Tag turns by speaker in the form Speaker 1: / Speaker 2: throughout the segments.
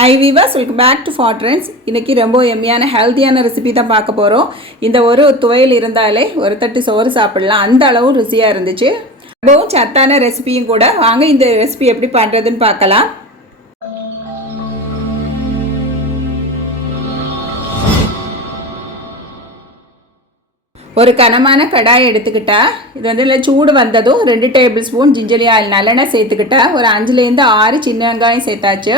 Speaker 1: Hi viewers welcome back to patrons இன்றைக்கி ரொம்ப எம்மையான ஹெல்த்தியான ரெசிபி தான் பார்க்க போகிறோம் இந்த ஒரு துவையல் இருந்தாலே ஒரு தட்டு சோறு சாப்பிடலாம். அந்த அளவு ருசியாக இருந்துச்சு. ரொம்பவும் சத்தான ரெசிபியும் கூட. வாங்க இந்த ரெசிபி எப்படி பண்ணுறதுன்னு பார்க்கலாம். ஒரு கனமான கடாய் எடுத்துக்கிட்டா இது வந்து இல்லை சூடு வந்ததும் ரெண்டு டேபிள் ஸ்பூன் ஜிஞ்சலி ஆயில் நல்லெண்ணெய் சேர்த்துக்கிட்டா ஒரு அஞ்சுலேருந்து ஆறு சின்ன வெங்காயம் சேர்த்தாச்சு.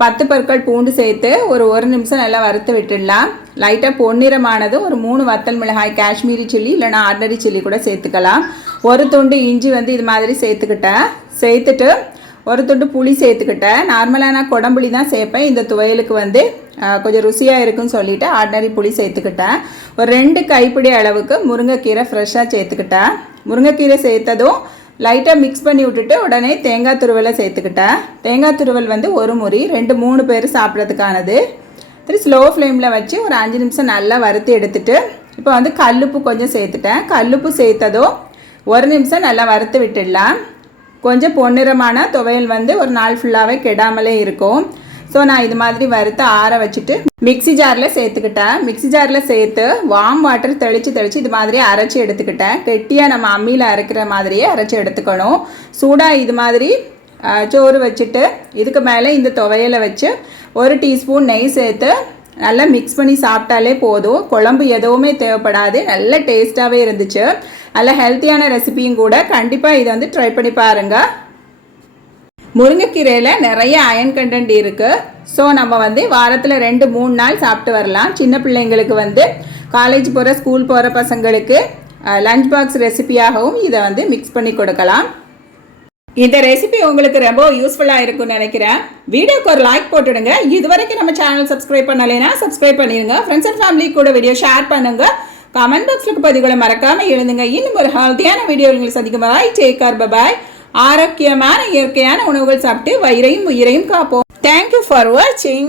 Speaker 1: பத்து பற்கள் பூண்டு சேர்த்து ஒரு ஒரு நிமிஷம் நல்லா வறுத்து விட்டுடலாம். லைட்டாக பொன்னிறமானது ஒரு மூணு வத்தல் மிளகாய் காஷ்மீரி சில்லி இல்லைனா ஆர்டினரி சில்லி கூட சேர்த்துக்கலாம். ஒரு துண்டு இஞ்சி வந்து இது மாதிரி சேர்த்துக்கிட்டேன். சேர்த்துட்டு ஒரு துண்டு புளி சேர்த்துக்கிட்டேன். நார்மலாக நான் குடம்புளி தான் சேர்ப்பேன். இந்த துவையலுக்கு வந்து கொஞ்சம் ருசியாக இருக்குன்னு சொல்லிவிட்டு ஆர்டினரி புளி சேர்த்துக்கிட்டேன். ஒரு ரெண்டு கைப்பிடி அளவுக்கு முருங்கைக்கீரை ஃப்ரெஷ்ஷாக சேர்த்துக்கிட்டேன். முருங்கைக்கீரை சேர்த்ததும் லைட்டாக மிக்ஸ் பண்ணி விட்டுட்டு உடனே தேங்காய் துருவலை சேர்த்துக்கிட்டேன். தேங்காய் துருவல் வந்து ஒரு முறி ரெண்டு மூணு பேர் சாப்பிட்றதுக்கானது. சரி ஸ்லோ ஃப்ளேமில் வச்சு ஒரு அஞ்சு நிமிஷம் நல்லா வறுத்து எடுத்துட்டு இப்போ வந்து கல்லுப்பு கொஞ்சம் சேர்த்துட்டேன். கல்லுப்பு சேர்த்ததும் ஒரு நிமிஷம் நல்லா வறுத்து விட்டுடலாம். கொஞ்சம் பொன்னிறமான துவையல் வந்து ஒரு நாள் ஃபுல்லாகவே கெடாமலே இருக்கும். ஸோ நான் இது மாதிரி வறுத்து ஆற வச்சுட்டு மிக்சி ஜாரில் சேர்த்துக்கிட்டேன். மிக்சி ஜாரில் சேர்த்து வாம் வாட்டர் தெளித்து தெளித்து இது மாதிரி அரைச்சி எடுத்துக்கிட்டேன். கெட்டியாக நம்ம அம்மியில் அரைக்கிற மாதிரியே அரைச்சி எடுத்துக்கணும். சூடாக இது மாதிரி சோறு வச்சுட்டு இதுக்கு மேலே இந்த துவையலை வச்சு ஒரு டீஸ்பூன் நெய் சேர்த்து நல்லா மிக்ஸ் பண்ணி சாப்பிட்டாலே போதும். குழம்பு எதுவுமே தேவைப்படாது. நல்ல டேஸ்ட்டாகவே இருந்துச்சு. நல்ல ஹெல்த்தியான ரெசிபியும் கூட. கண்டிப்பாக இதை வந்து ட்ரை பண்ணி பாருங்கள் முருங்கைக்கீரையில் நிறைய அயன் கண்டென்ட் இருக்குது ஸோ நம்ம வந்து வாரத்தில் ரெண்டு மூணு நாள் சாப்பிட்டு வரலாம். சின்ன பிள்ளைங்களுக்கு வந்து காலேஜ் போகிற ஸ்கூல் போகிற பசங்களுக்கு லஞ்ச் பாக்ஸ் ரெசிபியாகவும் இதை வந்து மிக்ஸ் பண்ணி கொடுக்கலாம். இந்த ரெசிபி உங்களுக்கு ரொம்ப யூஸ்ஃபுல்லாக இருக்கும்னு நினைக்கிறேன். வீடியோக்கு ஒரு லைக் போட்டுடுங்க. இது வரைக்கும் நம்ம சேனல் சப்ஸ்கிரைப் பண்ணலைன்னா சப்ஸ்கிரைப் பண்ணிடுங்க ஃப்ரெண்ட்ஸ் அண்ட் ஃபேமிலி கூட வீடியோ ஷேர் பண்ணுங்கள் கமெண்ட் பாக்ஸில் பதிவுகளை மறக்காமல் எழுதுங்க. இன்னும் ஒரு ஹெல்த்தியான வீடியோ உங்களுக்கு சந்திக்கும் பாய் டேக் பாய் ஆரோக்கியமான இயற்கையான உணவுகள் சாப்பிட்டு வயிறையும் உயிரையும் காப்போம். தேங்க்யூ ஃபார் வாட்சிங்